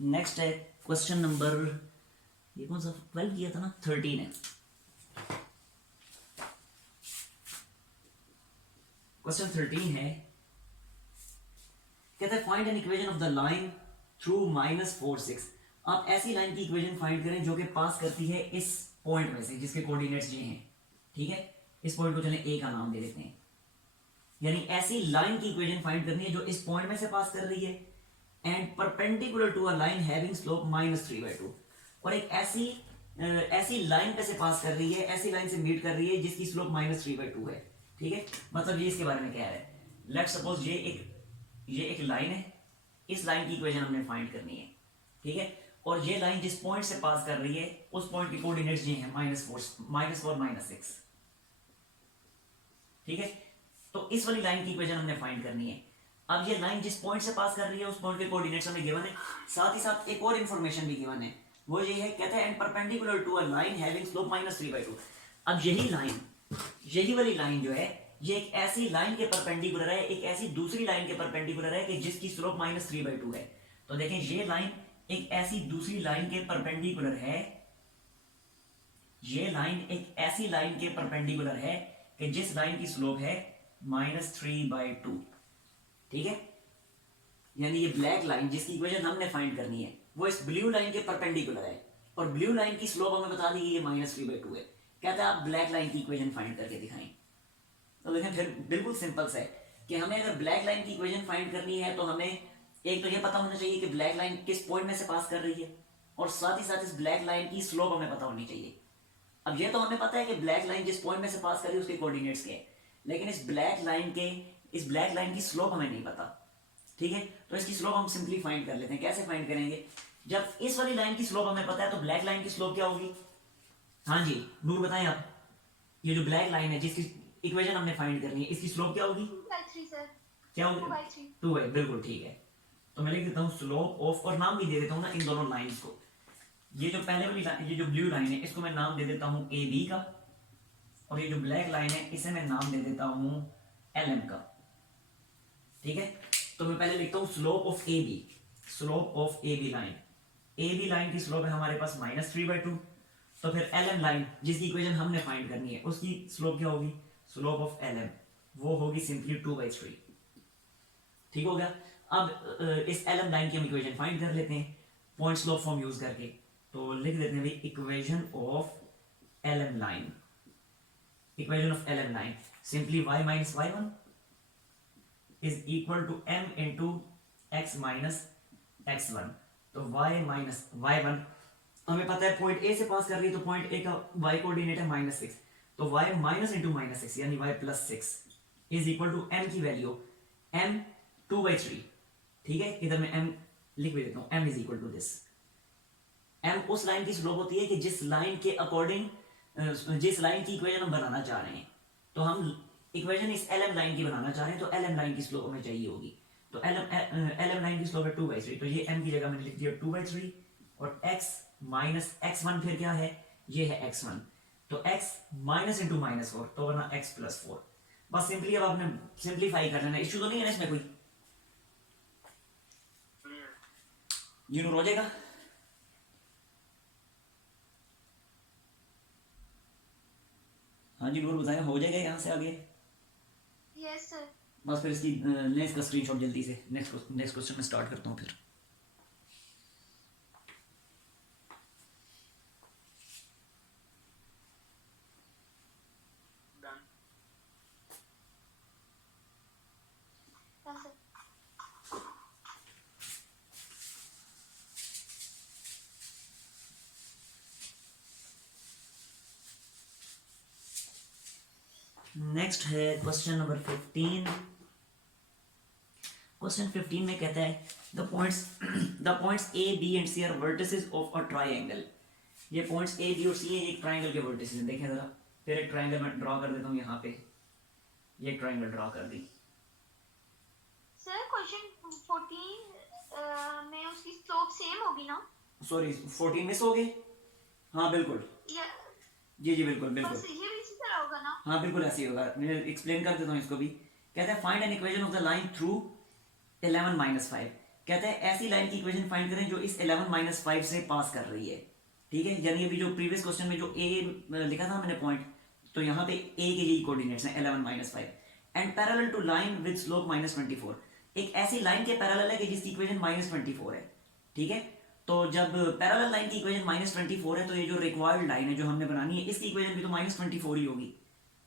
Next है question number, ये कौन सा 12 किया था ना, 13 है। क्वेश्चन 13 है, कहता है find an equation of the line through -4 6। आप ऐसी लाइन की इक्वेशन फाइंड करें जो कि पास करती है इस पॉइंट में से जिसके कोऑर्डिनेट्स ये हैं, ठीक है। इस पॉइंट को चलें ए का नाम दे देते हैं, यानी ऐसी लाइन की इक्वेशन फाइंड करनी है जो इस पॉइंट में से पास कर रही है and perpendicular to a line having slope -3/2, और एक ऐसी लाइन पे से पास कर रही है, ऐसी लाइन से मीट कर रही है जिसकी स्लोप -3/2 है, ठीक है। मतलब ये इसके बारे में कह रहा है, लेट्स सपोज ये एक लाइन है, इस लाइन की इक्वेशन हमने फाइंड करनी है, ठीक है। और ये लाइन जिस पॉइंट से पास कर रही है उस पॉइंट के कोऑर्डिनेट्स ये हैं -4 -6, ठीक है। तो इस वाली लाइन की इक्वेशन हमने फाइंड करनी है। अब ये लाइन जिस पॉइंट से पास कर रही है उस पॉइंट के कोऑर्डिनेट्स हमें गिवन है, साथ ही साथ एक और इंफॉर्मेशन भी गिवन है, वो ये है, कहता है and perpendicular to a line having slope -3/2। अब यही वाली लाइन जो है, ये एक ऐसी लाइन के परपेंडिकुलर है, एक ऐसी दूसरी लाइन के परपेंडिकुलर है कि जिसकी स्लोप -3/2 है। तो देखें, ये लाइन एक ऐसी दूसरी लाइन के परपेंडिकुलर है, ये लाइन एक ऐसी लाइन के परपेंडिकुलर है कि जिस लाइन की स्लोप है -3/2, ठीक है। यानी ये ब्लैक लाइन जिसकी इक्वेशन हमने फाइंड करनी है वो इस ब्लू लाइन के परपेंडिकुलर है, और ब्लू लाइन की स्लोप हमें बता दी ये -3/2 है। कहता है आप ब्लैक लाइन की इक्वेशन फाइंड करके दिखाएं। तो देखें, फिर बिल्कुल सिंपल सा है कि हमें अगर ब्लैक लाइन की इक्वेशन फाइंड करनी है तो हमें एक तो ये पता होना चाहिए कि ब्लैक लाइन किस पॉइंट में से पास कर रही है, और साथ ही साथ इस ब्लैक लाइन की स्लोप हमें पता होनी चाहिए। अब ये तो हमें पता है कि ब्लैक लाइन जिस पॉइंट में से पास कर रही है उसके कोऑर्डिनेट्स के, लेकिन इस ब्लैक लाइन की स्लोप हमें नहीं पता, ठीक है। तो इसकी स्लोप हम सिंपली फाइंड कर लेते हैं। कैसे फाइंड करेंगे? जब इस वाली लाइन की स्लोप हमें पता है तो ब्लैक लाइन की स्लोप क्या होगी? हाँ जी नूर बताएं आप, ये जो ब्लैक लाइन है जिसकी इक्वेशन हमने फाइंड करनी है इसकी स्लोप क्या होगी? 2/3 सर। क्या होगी? 2/3 बिल्कुल ठीक है। तो मैं लिख देता हूँ स्लोप ऑफ, और नाम भी दे देता हूँ ना इन दोनों लाइंस को। ये जो पहले वाली लाइन, ये जो ब्लू लाइन है इसको मैं नाम दे देता हूँ ए बी का, और ये जो ब्लैक लाइन है इसे मैं नाम दे देता हूँ एल एम का, ठीक है। तो मैं पहले लिखता हूँ slope of A B, slope of A B line. A B line की स्लोप है हमारे पास -3/2, तो फिर एल एम लाइन जिसकी इक्वेशन हमने फाइंड करनी है उसकी स्लोप क्या होगी? स्लोप ऑफ एल एम वो होगी सिंपली 2/3, ठीक हो गया। अब इस एल एम लाइन की हम इक्वेशन फाइंड कर लेते हैं पॉइंट स्लोप फॉर्म यूज करके। तो लिख देते हैं भाई equation of L M line, equation of L M line simply y minus y1 is equal to m into x minus x1। तो y माइनस y1 हमें पता है पॉइंट ए से पास कर रही है, तो पॉइंट ए का y कोऑर्डिनेट है -6, तो y माइनस इंटू -6 यानी y plus 6 is equal to m की वैल्यू m 2/3, ठीक है। इधर मैं m लिख भी देता हूँ, m is equal to this. m उस लाइन की स्लोप होती है कि जिस लाइन के अकॉर्डिंग, जिस लाइन की इक्वेशन हम बनाना चाह रहे हैं, तो हम इक्वेशन इस एल एम लाइन की बनाना चाह रहे हैं, तो एल एम लाइन की स्लोप हमें चाहिए होगी। तो एल एम लाइन की स्लोप है 2/3, तो ये m की जगह मैंने लिख दिया 2/3, और x माइनस x1 फिर क्या है? ये है x1, तो x माइनस इंटू -4 तो बना x प्लस 4। बस सिंपली अब आपने सिंप्लीफाई कर लेना, इश्यू तो नहीं है ना इसमें कोई? ये नूर हो जाएगा? हाँ जी नूर बताएं, हो जाएगा यहाँ से आगे? Yes sir. बस फिर इसकी नेक्स्ट का स्क्रीनशॉट जल्दी से, नेक्स्ट क्वेश्चन में स्टार्ट करता हूँ फिर। नेक्स्ट है क्वेश्चन नंबर 15। क्वेश्चन 15 में कहता है the points A B and C are vertices of a triangle. ये पॉइंट्स ए बी और सी है, एक ट्रायंगल के वर्टिसेस हैं। देखें जरा, फिर एक ट्रायंगल मैं ड्रॉ कर देता हूँ यहाँ पे, ये ट्रायंगल ड्रॉ कर दी। सर क्वेश्चन 14 में उसकी स्लोप सेम होगी ना? सॉरी 14 मिस हो गए। हाँ बिल्कुल, जी जी बिल्कुल बिल्कुल, ये भी इसी तरह होगा ना? हाँ बिल्कुल ऐसे ही होगा। मैं एक्सप्लेन कर देता हूँ इसको भी। कहता है find an equation of the line through 11 - 5। कहते हैं ऐसी लाइन की इक्वेशन फाइंड करें जो इस 11 - 5 से पास कर रही है, ठीक है। यानी अभी जो प्रीवियस क्वेश्चन में जो ए लिखा था मैंने पॉइंट, तो यहाँ पे ए के लिए कोऑर्डिनेट्स हैं 11 - 5 and parallel to line with slope -24। एक ऐसी लाइन के पैरेलल है कि जिसकी इक्वेशन -24 है, ठीक है। तो जब पैरेलल लाइन की इक्वेशन -24 है तो ये जो रिक्वायर्ड लाइन है जो हमने बनानी है इसकी इक्वेशन भी तो -24 ही होगी।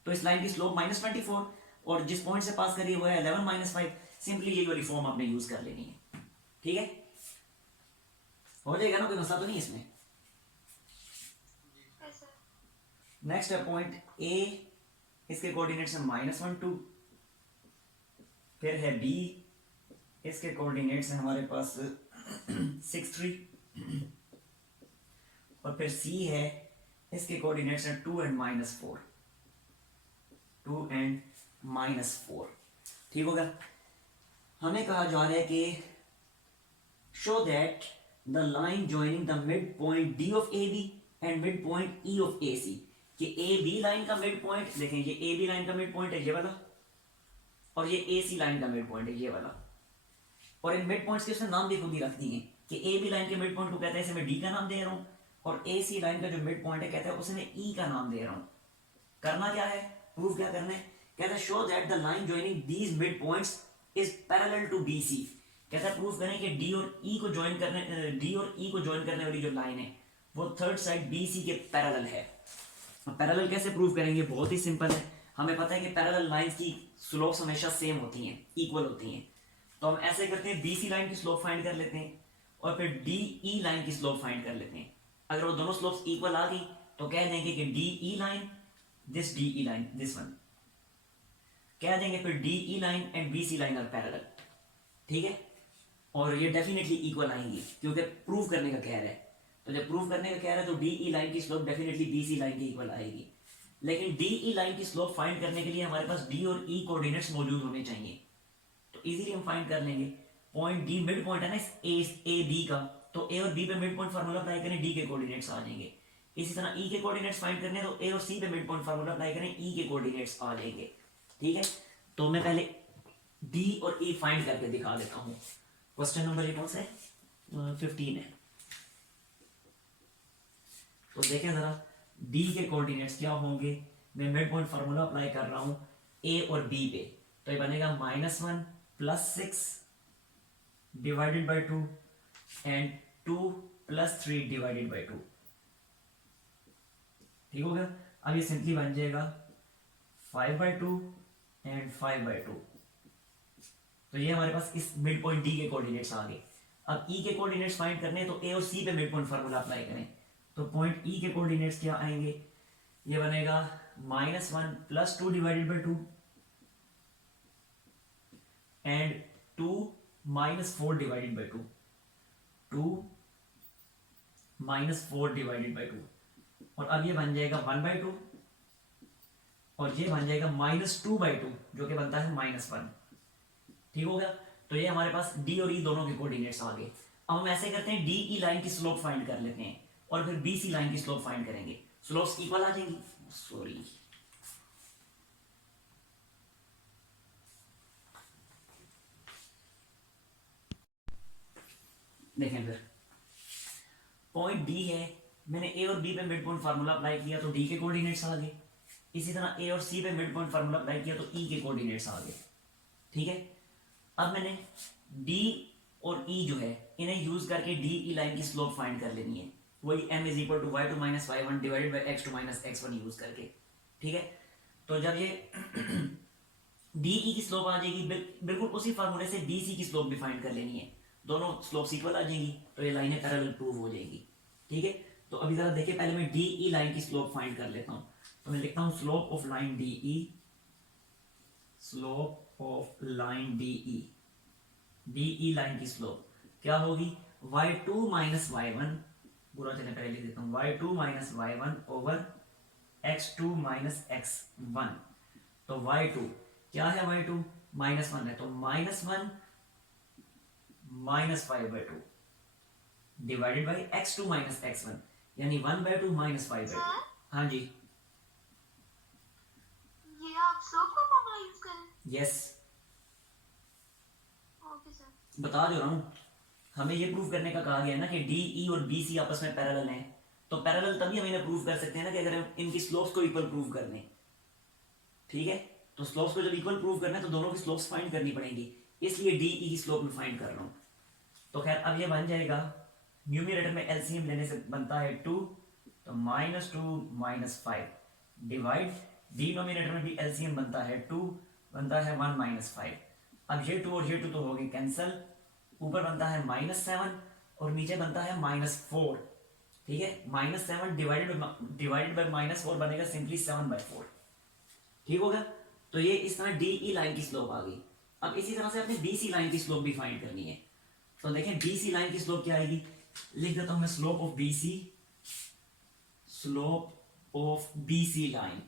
तो इस लाइन की स्लोप -24 और जिस पॉइंट से पास करी है वो है 11 - 5। सिंपली यही वाली फॉर्म आपने यूज कर लेनी है, ठीक है। हो जाएगा ना, कोई मसला तो नहीं इसमें। yes sir. नेक्स्ट है पॉइंट ए, इसके कोऑर्डिनेट्स हैं -1 2। फिर है बी, इसके कोऑर्डिनेट्स हैं हमारे पास 6 3। और फिर सी है, इसके कोऑर्डिनेट्स हैं 2 एंड -4, 2 एंड -4, ठीक होगा। हमें कहा जा रहा है कि show that the line joining the midpoint D of A B and midpoint E of A C, कि ए बी लाइन का मिड पॉइंट देखें, ये ए बी लाइन का मिड पॉइंट है ये वाला, और ये ए सी लाइन का मिड पॉइंट है ये वाला। और इन मिड पॉइंट्स के उसने नाम भी खुद ही रख दिए कि ए बी लाइन के मिड पॉइंट को कहते हैं, इसे मैं डी का नाम दे रहा हूँ, और ए सी लाइन का जो मिड पॉइंट है कहते हैं उसे मैं ई का नाम दे रहा हूँ। करना क्या है, प्रूफ क्या करना है, कहते हैं show that the line joining these mid points is parallel to B C. कहता है प्रूफ करें कि डी और ई को ज्वाइन करने वाली जो लाइन है वो थर्ड साइड बी सी के पैरेलल है। पैरेलल कैसे प्रूफ करेंगे, बहुत ही सिंपल है। हमें पता है कि पैरेलल लाइंस की स्लोप्स हमेशा सेम होती हैं, इक्वल होती हैं। तो हम ऐसे करते हैं, बी सी लाइन की स्लोप फाइंड कर लेते हैं और फिर डी ई लाइन की स्लोप फाइंड कर लेते हैं। अगर वो दोनों स्लोप्स इक्वल आ गई तो कह देंगे कि D E line this D E line this one, कह देंगे फिर D E line and B C line are parallel, ठीक है। और ये डेफिनेटली इक्वल आएंगी क्योंकि प्रूव करने का कह रहा है। तो जब प्रूव करने का कह रहा है तो डी ई लाइन की slope definitely B C line के इक्वल आएगी। लेकिन डी ई लाइन की स्लोप फाइंड करने के लिए हमारे पास डी और ई कोऑर्डिनेट्स मौजूद होने चाहिए। तो इजीली हम फाइंड कर लेंगे। पॉइंट डी मिड पॉइंट है ना ए बी का, तो ए और बी पे मिड पॉइंट फार्मूला अप्लाई करें, डी के कोऑर्डिनेट्स आ जाएंगे। इसी तरह ई के कोऑर्डिनेट्स फाइंड करने तो ए और सी पे मिड पॉइंट फार्मूला अप्लाई करें, ई के कोऑर्डिनेट्स आ जाएंगे, ठीक है। तो मैं पहले डी और ई फाइंड करके दिखा देता हूँ। क्वेश्चन नंबर ये कौन सा है, 15 है। तो देखें जरा डी के कोऑर्डिनेट्स क्या होंगे। मैं मिड पॉइंट फार्मूला अप्लाई कर रहा हूँ ए और बी पे, तो ये बनेगा -1 + 6 divided by 2 and 2 + 3 divided by 2, ठीक हो गया। अब ये सिंपली बन जाएगा 5/2 एंड 5/2। तो ये हमारे पास इस मिड पॉइंट डी के कोऑर्डिनेट्स आ गए। अब ई के कोऑर्डिनेट्स फाइंड करने हैं तो ए और सी पे मिड पॉइंट फार्मूला अप्लाई करें। तो पॉइंट ई के कोऑर्डिनेट्स क्या आएंगे, ये बनेगा -1 + 2 divided by 2 and 2 - 4 divided by 2, 2 - 4 divided by 2। और अब ये बन जाएगा 1/2 और ये बन जाएगा -2/2 जो कि बनता है -1, ठीक हो गया। तो ये हमारे पास डी और ई दोनों के कोऑर्डिनेट्स आ गए। अब हम ऐसे करते हैं, डी ई लाइन की स्लोप फाइंड कर लेते हैं और फिर बी सी लाइन की स्लोप फाइंड करेंगे। स्लोप्स इक्वल आ जाएंगी, सॉरी देखें फिर पॉइंट डी है, मैंने ए और बी पे मिड पॉइंट फार्मूला अप्लाई किया तो डी के कोऑर्डिनेट्स आ गए। इसी तरह ए और सी पे मिड पॉइंट फार्मूला अप्लाई किया तो ई के कोऑर्डिनेट्स आ गए, ठीक है। अब मैंने डी और ई जो है इन्हें यूज करके डी ई लाइन की स्लोप फाइंड कर लेनी है, वही m = y2 - y1 divided by x2 - x1 use करके, ठीक है। तो जब ये डी ई की स्लोप आ जाएगी, बिल्कुल उसी फार्मूले से बी सी की स्लोप भी फाइंड कर लेनी है। दोनों स्लोप्स इक्वल आ जाएंगी तो ये लाइनें पैरेलल प्रूव हो जाएगी, ठीक है। तो अभी जरा देखिए, पहले मैं डी ई लाइन की स्लोप फाइंड कर लेता हूँ। तो मैं लिखता हूँ slope of line D E, slope of line D E line की स्लोप क्या होगी, y2 - y1, बुरा चले पहले लिख देता हूँ, y2 - y1 over x2 - x1। तो y2 क्या है, y2 -1 है, तो -1 - 5/2 डिवाइडेड बाई x2 - x1 यानी 1/2 - 5/2। हाँ जी, ये आप स्लोप का फॉर्मूला यूज करें? Yes okay sir. बता जो रहा हूँ। हमें ये प्रूव करने का कहा गया है ना कि डी ई और बी सी आपस में पैरेलल हैं, तो पैरेलल तभी हम इन्हें प्रूव कर सकते हैं ना कि अगर हम इनकी स्लोप्स को इक्वल प्रूव कर लें। ठीक है, तो स्लोप्स को जब इक्वल प्रूव करना है तो दोनों की स्लोप्स फाइंड करनी पड़ेंगी, इसलिए डी ई की स्लोप में फाइंड कर रहा हूं। तो खैर अब ये बन जाएगा, न्यूमरेटर में एलसीएम लेने से बनता है 2, तो -2 - 5 डिवाइड, डिनोमिनेटर में भी एलसीएम बनता है 2, बनता है 1 - 5। अब ये 2 और ये 2 तो हो गए कैंसल, ऊपर बनता है -7 और नीचे बनता है -4। ठीक है, -7 डिवाइडेड बाय -4 बनेगा सिंपली 7/4। ठीक होगा, तो ये इस तरह डी ई लाइन की स्लोप आ गई। अब इसी तरह से अपने बी सी लाइन की स्लोप भी फाइंड करनी है। तो देखें बी सी लाइन की स्लोप क्या आएगी, लिख देता हूं मैं slope of B C, slope of B C line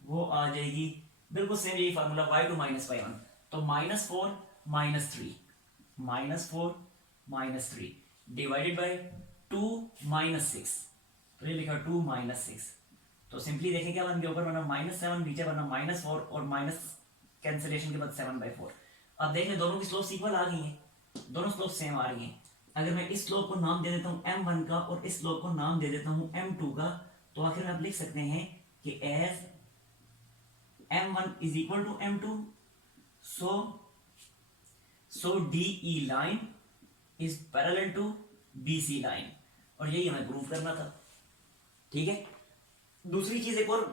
वो आ जाएगी बिल्कुल सेम यही फार्मूला y2 - 5 तो -4 - 3 -4 - 3 डिवाइडेड बाय 2 - 6, तो ये लिखा 2 - 6। तो सिंपली देखें क्या बन गया, ऊपर बना -7 नीचे बना -4 और माइनस कैंसिलेशन के बाद 7/4। अब देख लें दोनों की स्लोप इक्वल आ गई हैं, दोनों स्लोप सेम आ रही हैं। अगर मैं इस स्लोप को नाम दे देता हूं m1 का और इस स्लोप को नाम दे देता हूं m2 का, तो आखिर में आप लिख सकते हैं कि as m1 is equal to m2, so DE line is parallel to BC line, और यही हमें प्रूव करना था। ठीक है, दूसरी चीज एक और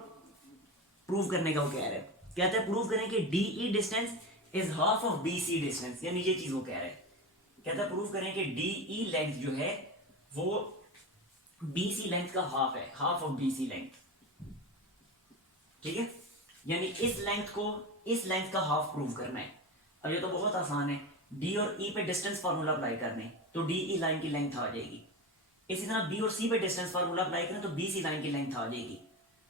प्रूव करने का वो कह रहा है, कहता है प्रूव करें कि DE distance is half of BC distance, यानी ये चीज वो कह रहा है, कहता है प्रूव करें कि DE लेंथ जो है वो BC लेंथ का हाफ है, हाफ ऑफ BC लेंथ। ठीक है, यानी इस लेंथ का हाफ प्रूव करना है। अब ये तो बहुत आसान है, D और E पे डिस्टेंस फार्मूला अप्लाई करने, तो DE लाइन की लेंथ आ जाएगी। इसी तरह B और C पे डिस्टेंस फार्मूला अप्लाई करें तो BC लाइन की लेंथ आ जाएगी।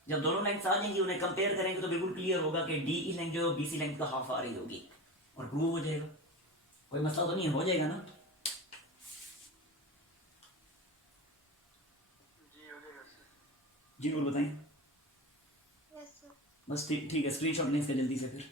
जब दोनों लेंथ आ जाएंगी उन्हें कंपेयर करेंगे तो बिल्कुल क्लियर होगा कि DE लेंथ जो है BC लेंथ का हाफ आ रही होगी और प्रूव हो जाएगा। कोई मसला तो नहीं हो जाएगा ना? जी जरूर बताएं। Yes sir. बस ठीक है, स्क्रीनशॉट लें इसका जल्दी से फिर।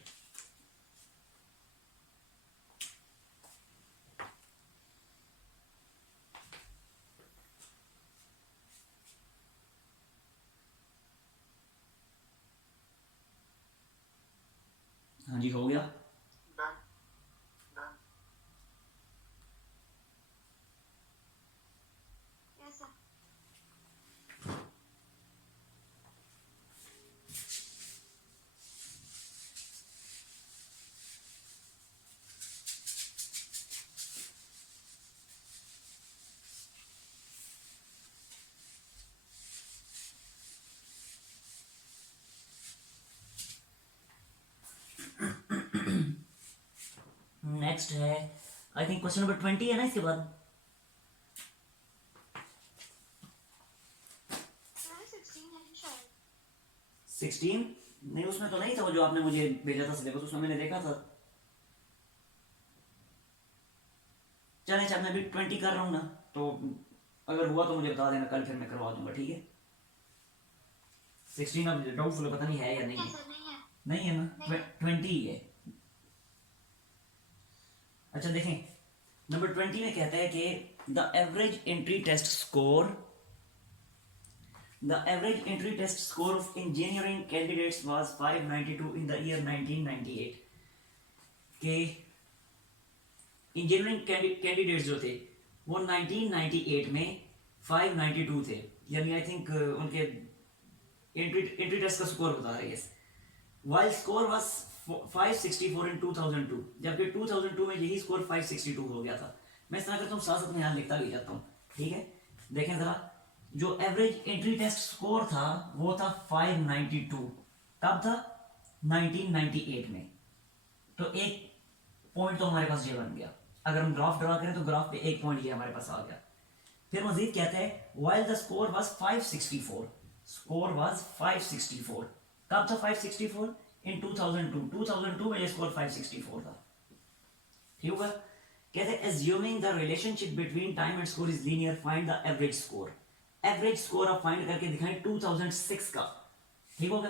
हाँ जी हो गया। Yes sir. नेक्स्ट है आई थिंक क्वेश्चन नंबर 20 है ना इसके बाद। सर 16 है शायद। 16 नहीं, उसमें तो नहीं था वो जो आपने मुझे भेजा था सिलेबस, उसमें मैंने देखा था। चले अच्छा मैं अभी 20 कर रहा हूँ ना, तो अगर हुआ तो मुझे बता देना, कल फिर मैं करवा दूंगा। ठीक है, 16 अब डाउटफुल है, पता नहीं है या नहीं है। सर नहीं है। नहीं है ना, 20 ही है। अच्छा देखें, नंबर 20 में कहता है कि the average entry test score of engineering candidates was 592 in the year 1998। के इंजीनियरिंग कैंडिडेट्स जो थे वो 1998 में 592 थे, यानी आई थिंक उनके एंट्री टेस्ट का स्कोर बता रही है। वाइल स्कोर वाज 564 इन 2002, जबकि 2002 में यही स्कोर 562 हो गया था। मैं इस तरह करता हूँ, साथ साथ में यहाँ लिखता ले जाता हूँ। ठीक है, देखें जरा, जो एवरेज एंट्री टेस्ट स्कोर था वो था 592, कब था? 1998 में। तो एक पॉइंट तो हमारे पास ये बन गया। अगर हम ग्राफ ड्रा करें तो ग्राफ पे एक पॉइंट ये हमारे पास आ गया। फिर मजीद कहते हैं while the score was 564, score was 564, कब था 564? इन 2002 में ये स्कोर 564 था। ठीक होगा, कहते हैं assuming the relationship between time and score is linear, find the average score। Average score आप फाइंड करके दिखाएं 2006 का। ठीक होगा,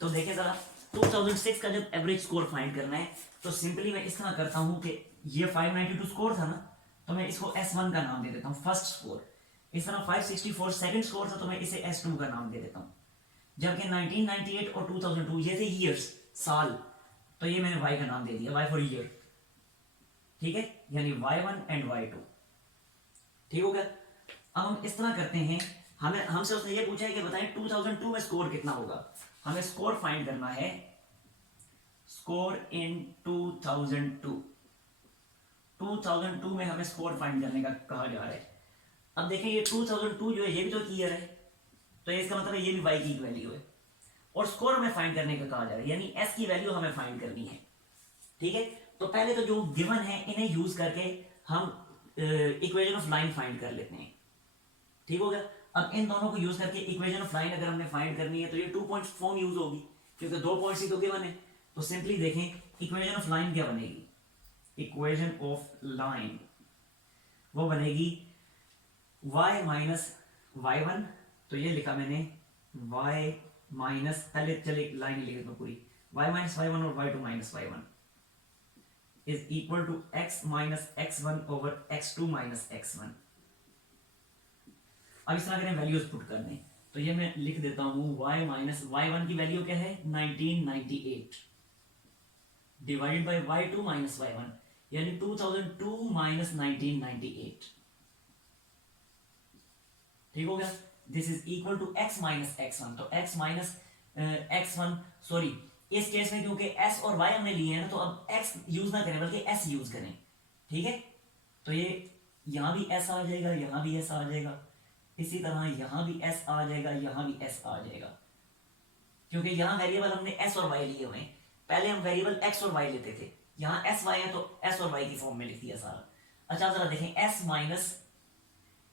तो देखें जरा 2006 का जब एवरेज स्कोर फाइंड करना है तो सिंपली मैं इस तरह करता हूं कि ये 592 स्कोर था ना, तो मैं इसको S1 का नाम दे देता हूँ, फर्स्ट स्कोर। इस तरह 564 सेकंड स्कोर था, तो मैं इसे S2 का नाम दे देता हूँ। जबकि 1998 और 2002 ये थे ईयर्स, साल, तो ये मैंने y का नाम दे दिया, y फॉर ईयर, ठीक है, यानी y1 एंड y2। ठीक हो गया। अब हम इस तरह करते हैं, हमें हमसे उसने ये पूछा है कि बताएं 2002 में स्कोर कितना होगा। हमें स्कोर फाइंड करना है, स्कोर इन 2002। 2002 में हमें स्कोर फाइंड करने का कहा जा रहा है। अब देखें ये 2002 जो है ये भी तो ईयर है, तो इसका मतलब है ये भी y की वैल्यू है, और स्कोर हमें फाइंड करने का कहा जा रहा है, यानी s की वैल्यू हमें फाइंड करनी है। ठीक है, तो पहले तो जो गिवन है इन्हें यूज करके हम इक्वेशन ऑफ लाइन फाइंड कर लेते हैं। ठीक हो गया। अब इन दोनों को यूज करके इक्वेशन ऑफ लाइन अगर हमने फाइंड करनी है तो ये 2 पॉइंट फॉर्म यूज होगी, क्योंकि 2 पॉइंट्स ही तो गिवन है। तो सिंपली देखें इक्वेशन ऑफ लाइन क्या बनेगी। इक्वेशन ऑफ लाइन वो बनेगी y माइनस y1, तो ये लिखा मैंने y माइनस, पहले चले लाइन लिख देता हूं पूरी, y माइनस y1 और y2 minus y1 is equal to x minus x1 over x2 minus x1। अब इस तरह करें वैल्यूज पुट कर दें, तो ये मैं लिख देता हूं y माइनस y1 की वैल्यू क्या है 1998 divided by y2 minus y1, यानी 2002 माइनस 1998। ठीक हो गया। This is equal to x minus x1, तो x माइनस x1, सॉरी इस केस में क्योंकि s और y हमने लिए हैं ना, तो अब x यूज ना करें बल्कि s यूज करें। ठीक है, तो ये यहां भी s आ जाएगा, यहां भी s आ जाएगा, इसी तरह यहां भी s आ जाएगा, यहां भी s आ जाएगा, क्योंकि यहां वेरिएबल हमने s और y लिए हुए हैं। पहले हम वेरिएबल x और y लेते थे, यहां s y है तो s और y की फॉर्म में लिख दिया सारा। अच्छा जरा देखें s माइनस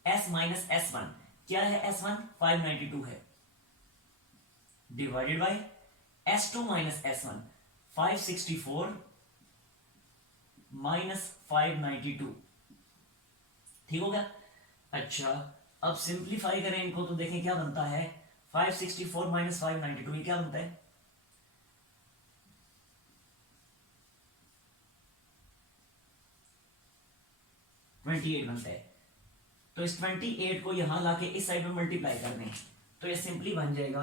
s1 क्या है, s1 592 है, divided by s2 minus s1 564 minus 592। ठीक हो गया। अच्छा अब सिंप्लीफाई करें इनको, तो देखें क्या बनता है, 564 माइनस 592 ये क्या बनता है, $28 बनता है। तो इस 28 को यहां लाके इस साइड में मल्टीप्लाई कर दें, तो ये सिंपली बन जाएगा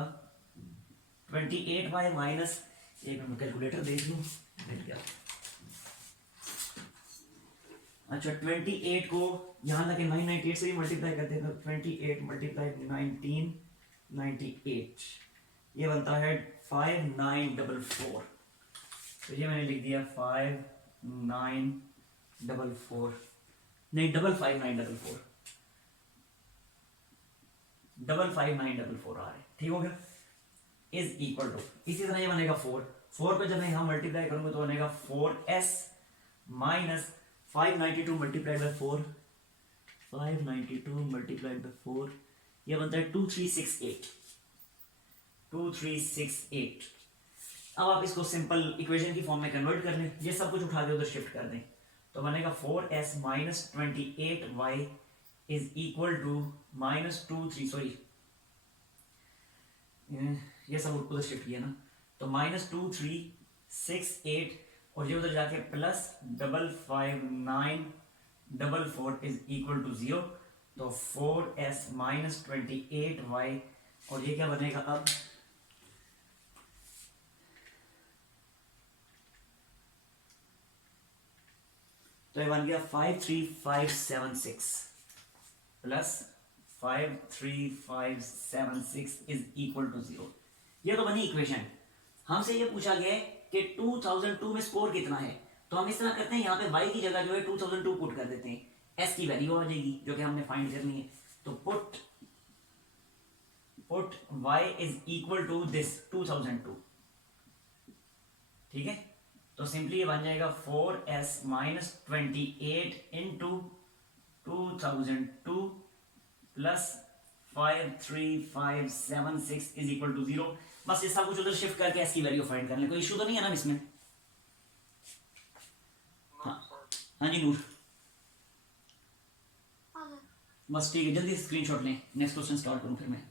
28y माइनस, एक मिनट कैलकुलेटर देख लूं मिल गया। अच्छा 28 को यहां लाके 998 से भी मल्टीप्लाई करते हैं, तो 28 मल्टीप्लाई 1998 ये बनता है 5944। तो ये मैंने लिख दिया 5944, नहीं 55944, 55944 आ रहे। ठीक हो गया। इज इक्वल टू, इसी तरह ये बनेगा 4 को जब मैं यहां मल्टीप्लाई करूंगा तो बनेगा 4s minus 592 multiplied by 4, 592 multiplied by 4 ये बनता है 2368। अब आप इसको सिंपल इक्वेशन की फॉर्म में कन्वर्ट कर लें, ये सब कुछ उठा के उधर शिफ्ट कर दें, तो बनेगा 4s minus 28y is equal to minus 23, sorry ये सब उधर शिफ्ट किया ना, तो माइनस 2368 और ये उधर जाके प्लस 55944 इज इक्वल टू 0। तो 4s माइनस 28y और ये क्या बनेगा अब, तो ये बन गया 53576 प्लस 53576 इज इक्वल टू 0। ये तो बनी इक्वेशन। हमसे ये पूछा गया है कि 2002 में स्कोर कितना है, तो हम इस तरह करते हैं, यहाँ पे y की जगह जो है 2002 पुट कर देते हैं, s की वैल्यू आ जाएगी जो कि हमने फाइंड करनी है। तो put y is equal to this 2002। ठीक है, तो सिंपली ये बन जाएगा 4s minus 28 into 2002 plus 53576 is equal to 0। बस इसका कुछ उधर शिफ्ट करके s की वैल्यू फाइंड कर लें, कोई इशू तो नहीं है ना इसमें। हाँ जी नूर, बस ठीक है, जल्दी स्क्रीनशॉट लें, नेक्स्ट क्वेश्चन स्टार्ट करूं फिर मैं।